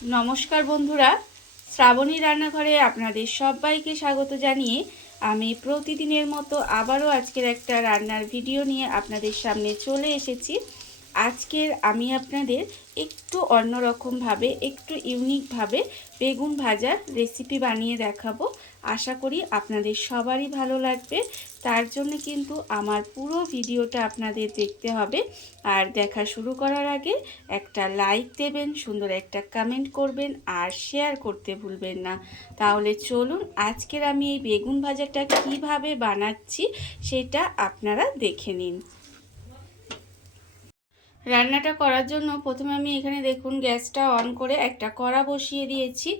নমস্কার বন্ধুরা, শ্রাবণী রান্নাঘরে আপনাদের সবাইকে স্বাগত জানিয়ে আমি প্রতিদিনের মতো আবারও আজকের একটা রান্নার ভিডিও নিয়ে আপনাদের সামনে চলে এসেছি। আজকের আমি আপনাদের একটু অন্যরকমভাবে, একটু ইউনিকভাবে বেগুন ভাজার রেসিপি বানিয়ে দেখাবো। আশা করি আপনাদের সবারই ভালো লাগবে। তার জন্য কিন্তু আমার পুরো ভিডিওটা আপনাদের দেখতে হবে। আর দেখা শুরু করার আগে একটা লাইক দেবেন, সুন্দর একটা কমেন্ট করবেন আর শেয়ার করতে ভুলবেন না। তাহলে চলুন আজকের আমি এই বেগুন ভাজাটা কিভাবে বানাচ্ছি সেটা আপনারা দেখে নিন। রান্নাটা করার জন্য প্রথমে আমি এখানে দেখুন গ্যাসটা অন করে একটা কড়া বসিয়ে দিয়েছি।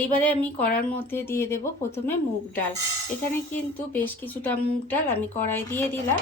এইবারে আমি কড়ার মধ্যে দিয়ে দেব প্রথমে মুগ ডাল। এখানে কিন্তু বেশ কিছুটা মুগ ডাল আমি কড়াই দিয়ে দিলাম।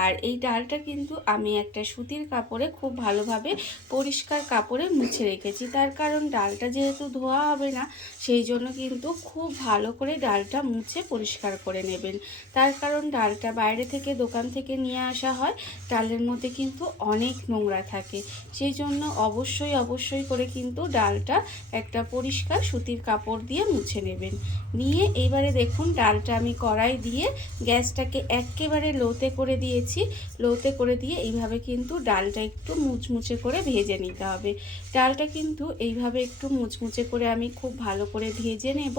আর এই ডালটা কিন্তু আমি একটা সুতির কাপড়ে খুব ভালোভাবে পরিষ্কার কাপড়ে মুছে রেখেছি। তার কারণ ডালটা যেহেতু ধোয়া হবে না, সেই জন্য কিন্তু খুব ভালো করে ডালটা মুছে পরিষ্কার করে নেবেন। তার কারণ ডালটা বাইরে থেকে দোকান থেকে নিয়ে আসা হয়, ডালের মধ্যে কিন্তু অনেক নোংরা থাকে। সেই জন্য অবশ্যই করে কিন্তু ডালটা একটা পরিষ্কার সুতির কাপড় দিয়ে মুছে নেবেন। নিয়ে এবারে দেখুন ডালটা আমি কড়াই দিয়ে গ্যাসটাকে একেবারে লোতে করে দিয়েছি। লোতে করে দিয়ে এইভাবে কিন্তু ডালটা একটু মুচমুচে করে ভেজে নিতে হবে। ডালটা কিন্তু এইভাবে একটু মুচমুচে করে আমি খুব ভালো করে ভেজে নেব।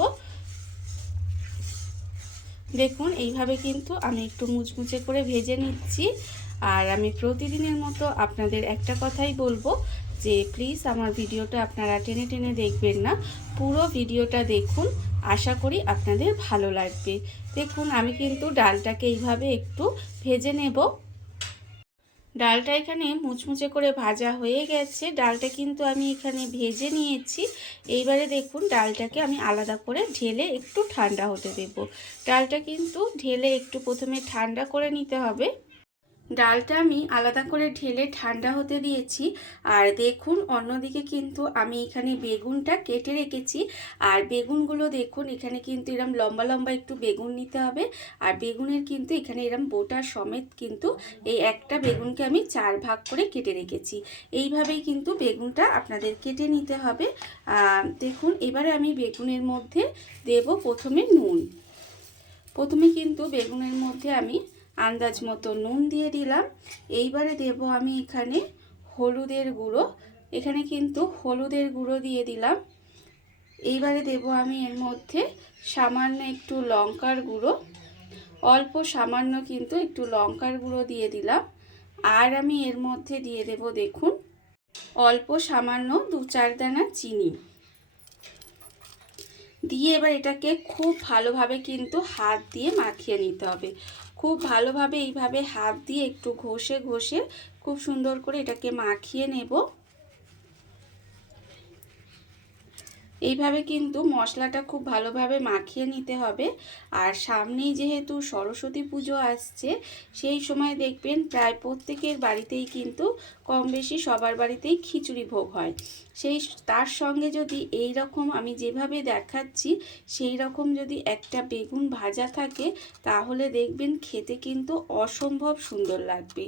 দেখুন এইভাবে কিন্তু আমি একটু মুচমুচে করে ভেজে নিচ্ছি। আর আমি প্রতিদিনের মতো আপনাদের একটা কথাই বলবো যে প্লিজ আমার ভিডিওটা আপনারা টেনে টেনে দেখবেন না, পুরো ভিডিওটা দেখুন। আশা করি আপনাদের ভালো লাগবে। দেখুন আমি কিন্তু ডালটাকে এইভাবে একটু ভেজে নেব। ডালটা এখানে মুচমুচে করে ভাজা হয়ে গেছে। ডালটা কিন্তু আমি এখানে ভেজে নিয়েছি। এইবারে দেখুন ডালটাকে আমি আলাদা করে ঢেলে একটু ঠান্ডা হতে দেব। ডালটা কিন্তু ঢেলে একটু প্রথমে ঠান্ডা করে নিতে হবে। ডালটা আমি আলাদা করে ঢেলে ঠান্ডা হতে দিয়েছি। আর দেখুন অন্যদিকে কিন্তু আমি এখানে বেগুনটা কেটে রেখেছি। আর বেগুনগুলো দেখুন এখানে কিন্তু এরম লম্বা লম্বা একটু বেগুন নিতে হবে। আর বেগুনের কিন্তু এখানে এরম বোটা সমেত কিন্তু এই একটা বেগুনকে আমি 4 ভাগ করে কেটে রেখেছি। এইভাবেই কিন্তু বেগুনটা আপনাদের কেটে নিতে হবে। দেখুন এবারে আমি বেগুনের মধ্যে দেব প্রথমে নুন। প্রথমে কিন্তু বেগুনের মধ্যে আমি আন্দাজ মতো নুন দিয়ে দিলাম। এইবারে দেব আমি এখানে হলুদের গুঁড়ো। এখানে কিন্তু হলুদের গুঁড়ো দিয়ে দিলাম। এইবারে দেব আমি এর মধ্যে সামান্য একটু লঙ্কার গুঁড়ো, অল্প সামান্য কিন্তু একটু লঙ্কার গুঁড়ো দিয়ে দিলাম। আর আমি এর মধ্যে দিয়ে দেব দেখুন অল্প সামান্য 2-4 দানা চিনি দিয়ে এবার এটাকে খুব ভালোভাবে কিন্তু হাত দিয়ে মাখিয়ে নিতে হবে। খুব ভালোভাবে এইভাবে হাত দিয়ে একটু ঘষে ঘষে খুব সুন্দর করে এটাকে মাখিয়ে নেব। এইভাবে কিন্তু মশলাটা খুব ভালোভাবে মাখিয়ে নিতে হবে। আর সামনেই যেহেতু সরস্বতী পুজো আসছে, সেই সময় দেখবেন প্রায় প্রত্যেকের বাড়িতেই কিন্তু কম বেশি সবার বাড়িতেই খিচুড়ি ভোগ হয়। তার সঙ্গে যদি এই রকম আমি যেভাবে দেখাচ্ছি সেই রকম যদি একটা বেগুন ভাজা থাকে, তাহলে দেখবেন খেতে কিন্তু অসম্ভব সুন্দর লাগবে।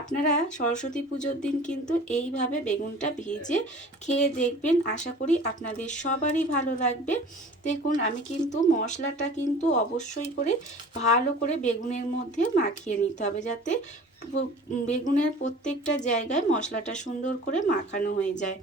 আপনারা সরস্বতী পুজোর দিন কিন্তু এইভাবে বেগুনটা ভেজে খেয়ে দেখবেন, আশা করি আপনাদের সবারই ভালো লাগবে। দেখুন আমি কিন্তু মশলাটা কিন্তু অবশ্যই করে ভালো করে বেগুনের মধ্যে মাখিয়ে নিতে হবে, যাতে বেগুনের প্রত্যেকটা জায়গায় মশলাটা সুন্দর করে মাখানো হয়ে যায়।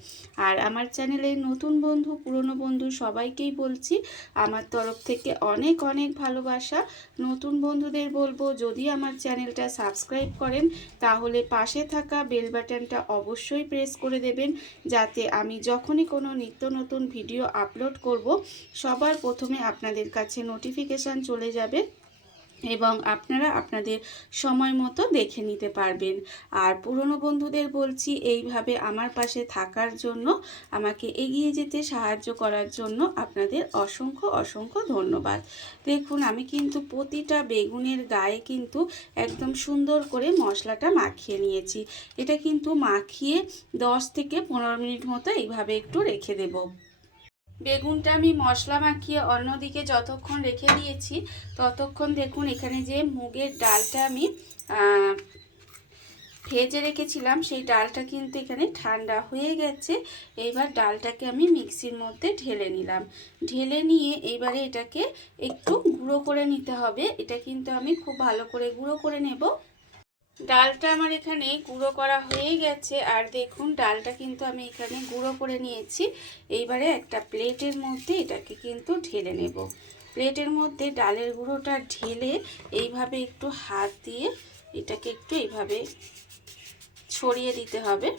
আর আমার চ্যানেলের নতুন বন্ধু পুরনো বন্ধু সবাইকেই বলছি আমার তরফ থেকে অনেক অনেক ভালোবাসা। নতুন বন্ধুদের বলবো যদি আমার চ্যানেলটা সাবস্ক্রাইব করেন তাহলে পাশে থাকা বেল বাটনটা অবশ্যই প্রেস করে দেবেন, যাতে আমি যখনই কোনো নিত্য নতুন ভিডিও আপলোড করব সবার প্রথমে আপনাদের কাছে নোটিফিকেশান চলে যাবে এবং আপনারা আপনাদের সময় মতো দেখে নিতে পারবেন। আর পুরনো বন্ধুদের বলছি এইভাবে আমার পাশে থাকার জন্য, আমাকে এগিয়ে যেতে সাহায্য করার জন্য আপনাদের অসংখ্য অসংখ্য ধন্যবাদ। দেখুন আমি কিন্তু প্রতিটা বেগুনের গায়ে কিন্তু একদম সুন্দর করে মশলাটা মাখিয়ে নিয়েছি। এটা কিন্তু মাখিয়ে 10 থেকে 15 মিনিট মতো এইভাবে একটু রেখে দেব। বেগুনটা আমি মশলা মাখিয়ে অন্যদিকে যতক্ষণ রেখে দিয়েছি ততক্ষণ দেখুন এখানে যে মুগের ডালটা আমি ভেজে রেখেছিলাম সেই ডালটা কিন্তু এখানে ঠান্ডা হয়ে গেছে। এইবার ডালটাকে আমি মিক্সির মধ্যে ঢেলে নিলাম। ঢেলে নিয়ে এইবারে এটাকে একটু গুঁড়ো করে নিতে হবে। এটা কিন্তু আমি খুব ভালো করে গুঁড়ো করে নেব। ডালটা আমার এখানে গুঁড়ো করা হয়ে গেছে। আর দেখুন ডালটা কিন্তু আমি এখানে গুঁড়ো করে নিয়েছি। এইবারে একটা প্লেটের মধ্যে এটাকে কিন্তু ঢেলে নেব। প্লেটের মধ্যে ডালের গুঁড়োটা ঢেলে এইভাবে একটু হাত দিয়ে এটাকে একটু এইভাবে ছড়িয়ে দিতে হবে।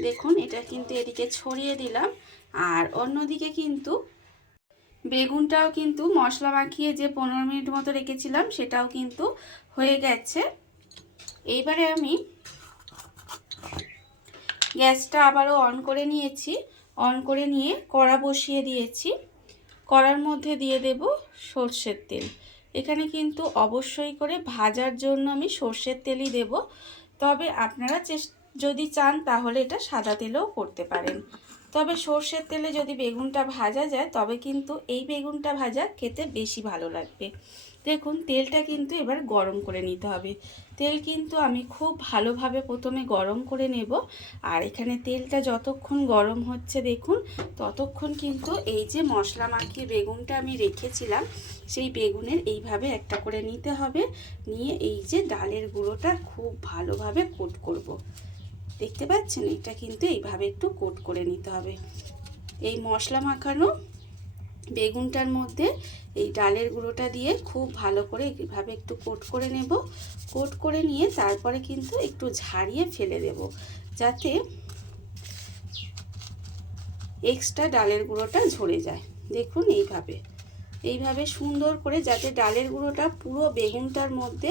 দেখুন এটা কিন্তু এদিকে ছড়িয়ে দিলাম। আর অন্যদিকে কিন্তু বেগুনটাও কিন্তু মশলা মাখিয়ে যে 15 মিনিট মতো রেখেছিলাম সেটাও কিন্তু হয়ে গেছে। এইবারে আমি গ্যাসটা আবারও অন করে নিয়েছি। অন করে নিয়ে কড়া বসিয়ে দিয়েছি। কড়ার মধ্যে দিয়ে দেব সর্ষের তেল। এখানে কিন্তু অবশ্যই করে ভাজার জন্য আমি সর্ষের তেলই দেব। তবে আপনারা যদি চান তাহলে এটা সাদা তেলেও করতে পারেন। তবে সর্ষের তেলে যদি বেগুনটা ভাজা যায় তবে কিন্তু এই বেগুনটা ভাজা খেতে বেশি ভালো লাগবে। দেখুন তেলটা কিন্তু এবার গরম করে নিতে হবে। তেল কিন্তু আমি খুব ভালোভাবে প্রথমে গরম করে নেব। আর এখানে তেলটা যতক্ষণ গরম হচ্ছে দেখুন ততক্ষণ কিন্তু এই যে মশলা মাখিয়ে বেগুনটা আমি রেখেছিলাম সেই বেগুনের এইভাবে একটা করে নিতে হবে। নিয়ে এই যে ডালের গুঁড়োটা খুব ভালোভাবে কোট করব। দেখতে পাচ্ছেন এটা কিন্তু এইভাবে একটু কোট করে নিতে হবে। এই মশলা মাখানো বেগুনটার মধ্যে এই ডালের গুঁড়োটা দিয়ে খুব ভালো করে এইভাবে একটু কোট করে নেব। কোট করে নিয়ে তারপরে কিন্তু একটু ঝাড়িয়ে ফেলে দেব যাতে এক্সট্রা ডালের গুঁড়োটা ঝরে যায়। দেখুন এইভাবে সুন্দর করে যাতে ডালের গুঁড়োটা পুরো বেগুনটার মধ্যে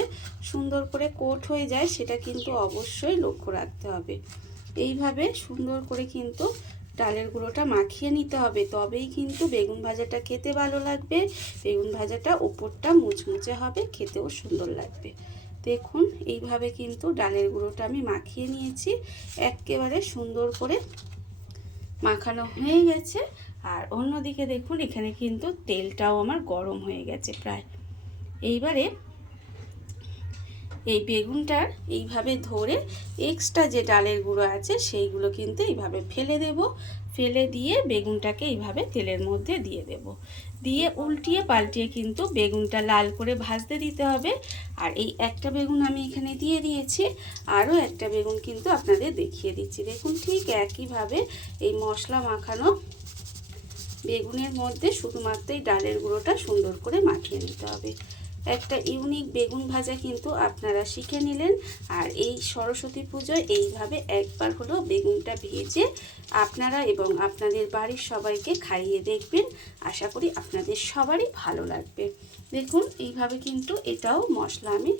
সুন্দর করে কোট হয়ে যায় সেটা কিন্তু অবশ্যই লক্ষ্য রাখতে হবে। এইভাবে সুন্দর করে কিন্তু ডালের গুঁড়োটা মাখিয়ে নিতে হবে, তবেই কিন্তু বেগুন ভাজাটা খেতে ভালো লাগবে। বেগুন ভাজাটা ওপরটা মুচমুচে হবে, খেতেও সুন্দর লাগবে। দেখুন এইভাবে কিন্তু ডালের গুঁড়োটা আমি মাখিয়ে নিয়েছি। একেবারে সুন্দর করে মাখানো হয়ে গেছে। আর অন্যদিকে দেখুন এখানে কিন্তু তেলটাও আমার গরম হয়ে গেছে প্রায়। এইবারে এই বেগুনটার এইভাবে ধরে এক্সট্রা যে ডালের গুঁড়ো আছে সেইগুলো কিন্তু এইভাবে ফেলে দেব। ফেলে দিয়ে বেগুনটাকে এইভাবে তেলের মধ্যে দিয়ে দেব। দিয়ে উল্টিয়ে পাল্টিয়ে কিন্তু বেগুনটা লাল করে ভাজতে দিতে হবে। আর এই একটা বেগুন আমি এখানে দিয়ে দিয়েছি। আরও একটা বেগুন কিন্তু আপনাদের দেখিয়ে দিচ্ছি। দেখুন ঠিক একইভাবে এই মশলা মাখানো বেগুনের মধ্যে শুধুমাত্র এই ডালের গুঁড়োটা সুন্দর করে মাখিয়ে নিতে হবে। একটা ইউনিক বেগুন ভাজা কিন্তু আপনারা শিখে নিলেন। আর এই সরস্বতী পুজোয় এইভাবে একবার হলেও বেগুনটা ভেজে আপনারা এবং আপনাদের বাড়ির সবাইকে খাইয়ে দেখবেন। আশা করি আপনাদের সবারই ভালো লাগবে। দেখুন এইভাবে কিন্তু এটাও মশলা আমি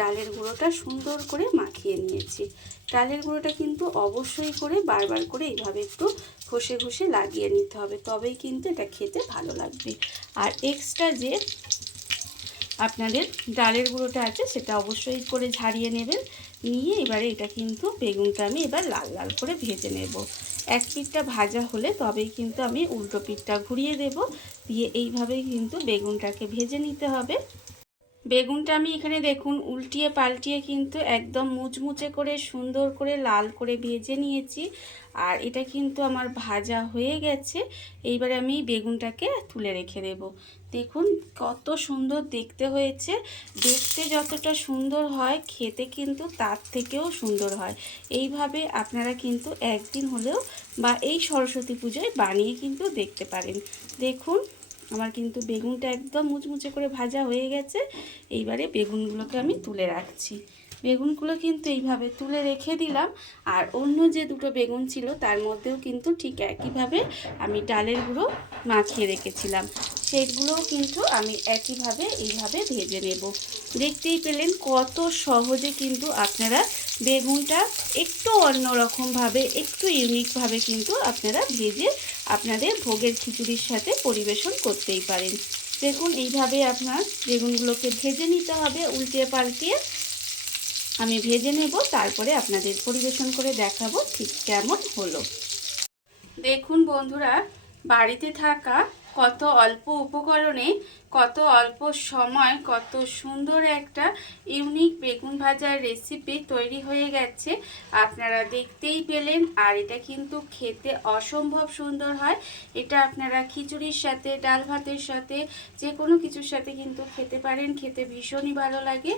ডালের গুঁড়োটা সুন্দর করে মাখিয়ে নিয়েছি। ডালের গুঁড়োটা কিন্তু অবশ্যই করে বারবার করে এইভাবে একটু ঘষে ঘষে লাগিয়ে নিতে হবে, তবেই কিন্তু এটা খেতে ভালো লাগবে। আর এক্সট্রা যে আপনাদের ডালের গুঁড়োটা আছে সেটা অবশ্যই করে ঝাড়িয়ে নেবেন। নিয়ে এবারে এটা কিন্তু বেগুনটা আমি এবার লাল লাল করে ভেজে নেব। এক পিঠটা ভাজা হলে তবেই কিন্তু আমি উল্টো পিঠটা ঘুরিয়ে দেব। দিয়ে এইভাবেই কিন্তু বেগুনটাকে ভেজে নিতে হবে। বেগুনটা আমি এখানে দেখুন উল্টিয়ে পাল্টিয়ে কিন্তু একদম মুচমুচে করে সুন্দর করে লাল করে ভেজে নিয়েছি। আর এটা কিন্তু আমার ভাজা হয়ে গেছে। এইবারে আমি বেগুনটাকে তুলে রেখে দেব। দেখুন কত সুন্দর দেখতে হয়েছে। দেখতে যতটা সুন্দর হয় খেতে কিন্তু তার থেকেও সুন্দর হয়। এইভাবে আপনারা কিন্তু একদিন হলেও বা এই সরস্বতী পুজোয় বানিয়ে কিন্তু দেখতে পারেন। দেখুন আমার কিন্তু বেগুনটা একদম মুচমুচে করে ভাজা হয়ে গেছে। এইবারে বেগুনগুলোকে আমি তুলে রাখছি। বেগুনগুলো কিন্তু এইভাবে তুলে রেখে দিলাম। আর অন্য যে দুটো বেগুন ছিল তার মধ্যেও কিন্তু ঠিক একইভাবে আমি ডালের গুঁড়ো মাখিয়ে রেখেছিলাম, সেগুলোও কিন্তু আমি একইভাবে এইভাবে ভেজে নেব। দেখতেই পেলেন কত সহজে কিন্তু আপনারা বেগুনটা একটু অন্যরকমভাবে একটু ইউনিকভাবে কিন্তু আপনারা ভেজে আপনাদের ভোগের খিচুড়ির সাথে পরিবেশন করতেই পারেন। দেখুন এইভাবে আপনার বেগুনগুলোকে ভেজে নিতে হবে উল্টিয়ে পাল্টিয়ে। আমি ভেজে নেব, তারপরে আপনাদের পরিবেশন করে দেখাবো ঠিক কেমন হলো। দেখুন বন্ধুরা, বাড়িতে থাকা কত অল্প উপকরণে কত অল্প সময় কত সুন্দর একটা ইউনিক বেগুন ভাজার রেসিপি তৈরি হয়ে গেছে, আপনারা দেখতেই পেলেন। আর এটা কিন্তু খেতে অসম্ভব সুন্দর হয়। এটা আপনারা খিচুড়ির সাথে, ডাল ভাতের সাথে, যে কোনো কিছুর সাথে কিন্তু খেতে পারেন, খেতে ভীষণই ভালো লাগে।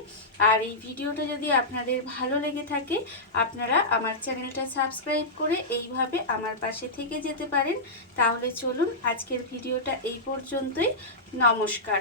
আর এই ভিডিওটা যদি আপনাদের ভালো লেগে থাকে, আপনারা আমার চ্যানেলটা সাবস্ক্রাইব করে এইভাবে আমার পাশে থেকে যেতে পারেন। তাহলে চলুন আজকের ভিডিওটা এই পর্যন্তই। নমস্কার।